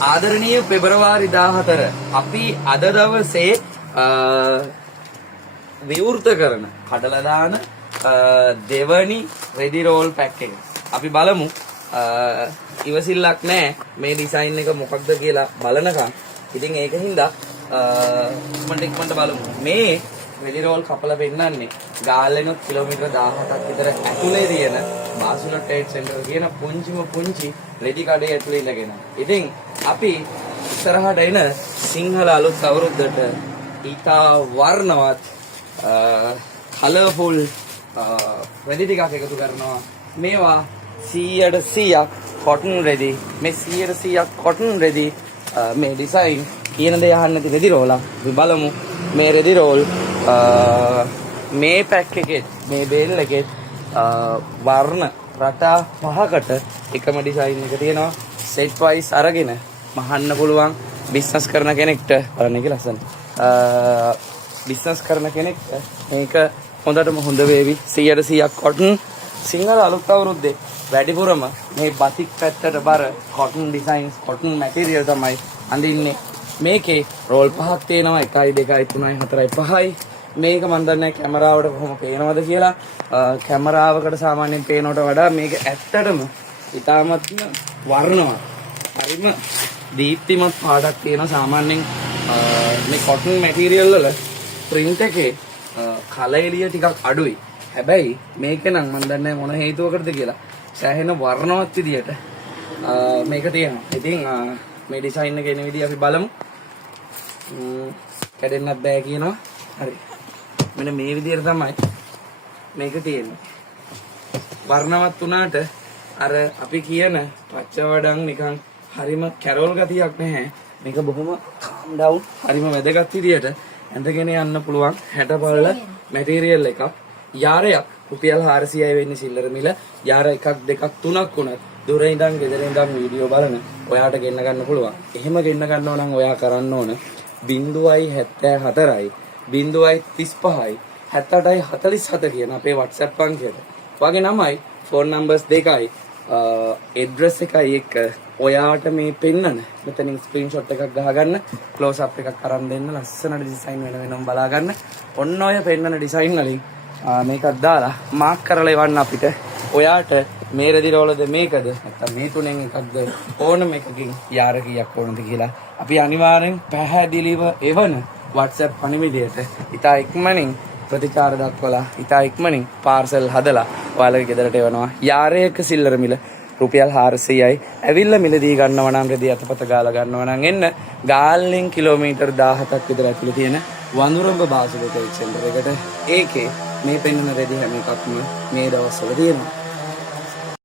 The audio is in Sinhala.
ආදරණීය පෙබරවාරි 14 අපි අද දවසේ විවෘත කරන කඩලා දාන දෙවනි රෙදි රෝල් පැක් එක. අපි බලමු ඉවසිල්ලක් නැහැ මේ ඩිසයින් එක මොකක්ද කියලා බලනකම්. ඉතින් ඒකින්ද ඉක්මනට බලමු. මේ රෙදි රෝල් කපලා පෙන්නන්නේ ගාල්ලෙනොත් කිලෝමීටර 17ක් විතර ඇතුලේ තියෙන බාසුල ට්‍රේඩ් සෙන්ටර් කියන පුංචි රෙදි කඩේ ඇතුලේ ඉඳගෙන. ඉතින් අපි ඉස්සරහට එන සිංහල අලුත් අවුරුද්දට ඊටා වර්ණවත් කලර්ෆුල් රෙදි ටිකක් එකතු කරනවා. මේවා 100% කොටන් රෙදි. මේ 100% කොටන් රෙදි මේ ඩිසයින් කියන දේ අහන්න නැති රෙදි රෝල. අපි බලමු මේ රෙදි රෝල් මේ පැක් එකේ මේ බේල් එකේ වර්ණ රටා පහකට එකම ඩිසයින් එක තියෙනවා. සෙට් වයිස් අරගෙන මහන්න පුළුවන් බිස්නස් කරන කෙනෙක්ට බලන්න එක ලස්සන. බිස්නස් කරන කෙනෙක්ට මේක හොඳටම හොඳ වේවි. 100% කොටන් සිංහල අලුත් අවුරුද්දේ වැඩිපුරම මේ බතික් පැත්තට බර කොටන් ඩිසයින්ස් කොටන් මැටීරියල් තමයි අඳින්නේ. මේකේ රෝල් පහක් තියෙනවා. 1 2 3 4 5යි. මේක මම දන්නේ කැමරාවට කොහොම පේනවද කියලා. කැමරාවකට සාමාන්‍යයෙන් පේනවට වඩා මේක ඇත්තටම ඉතාමත්ම වර්ණවත්. හරිම දීප්තිමත් පාටක් තියෙනවා. සාමාන්‍යයෙන් මේ කොටන් මැටීරියල් වල print එකේ කලර් එළිය ටිකක් අඩුයි. හැබැයි මේකේ නම් මම දන්නේ මොන හේතුවකටද කියලා සෑහෙන වර්ණවත් විදියට මේක තියෙනවා. ඉතින් මේ ඩිසයින් එක එන විදිය අපි බලමු. කැඩෙන්නත් බෑ කියනවා. හරි. මෙන්න මේ විදියට තමයි මේක තියෙන්නේ. වර්ණවත් වුණාට අර අපි කියන පච්චවඩම් නිකන් හරිම කැරෝල් ගතියක් නැහැ. මේක බොහොම calm down හරිම වැදගත් විදියට ඇඳගෙන යන්න පුළුවන් 60 බල්ල මැටීරියල් එකක්. යාරයක් රුපියල් 400යි වෙන්නේ සිල්ලර මිල. යාර එකක් දෙකක් තුනක් වුණත් දුරින් ඉඳන් ගෙදර ඉඳන් වීඩියෝ බලන ඔයාට ගෙන්න ගන්න පුළුවන්. එහෙම ගෙන්න ගන්නව නම් ඔයා කරන්න ඕන 0.74යි 0.35යි 78යි 47 කියන අපේ WhatsApp අංකයට. ඔයාගේ නමයි ෆෝන් නම්බර්ස් දෙකයි ඇඩ්‍රස් එකයි එක ඔයාට මේ පෙන්නන මෙතනින් ස්ක්‍රීන්ෂොට් එකක් ගහගන්න ක්ලෝස් අප් එකක් අරන් දෙන්න ලස්සනට ඩිසයින් වෙනම බලා ගන්න. ඔන්න ඔය පෙන්නන ඩිසයින් වලින් මේකක් දාලා මාක් කරලා එවන්න අපිට. ඔයාට මේ රෙදි රෝලද මේකද නැත්නම් මේ තුනෙන් එකක්ද ඕනම එකකින් යාර කීයක් ඕනද කියලා අපි අනිවාර්යෙන් පැහැදිලිව එවන WhatsApp පණිවිඩයට ඉතා ඉක්මනින් ප්‍රතිචාර දක්වලා ඉතා ඉක්මනින් පාර්සල් හදලා ඔයාලගේ ගෙදරට එවනවා. යාරයක සිල්ලර මිල රුපියල් 400යි. ඇවිල්ලා මිලදී ගන්නව නම් රෙදි අතපත ගාලා ගන්නව නම් එන්න ගාල්ලෙන් කිලෝමීටර් 17ක් විතර ඇතුළේ තියෙන වඳුරඹ බාසුල ට්‍රේඩ් සෙන්ටර් එකට. ඒකේ මේ පෙන්වන රෙදි හැම එකක්ම මේ දවස්වල තියෙනවා.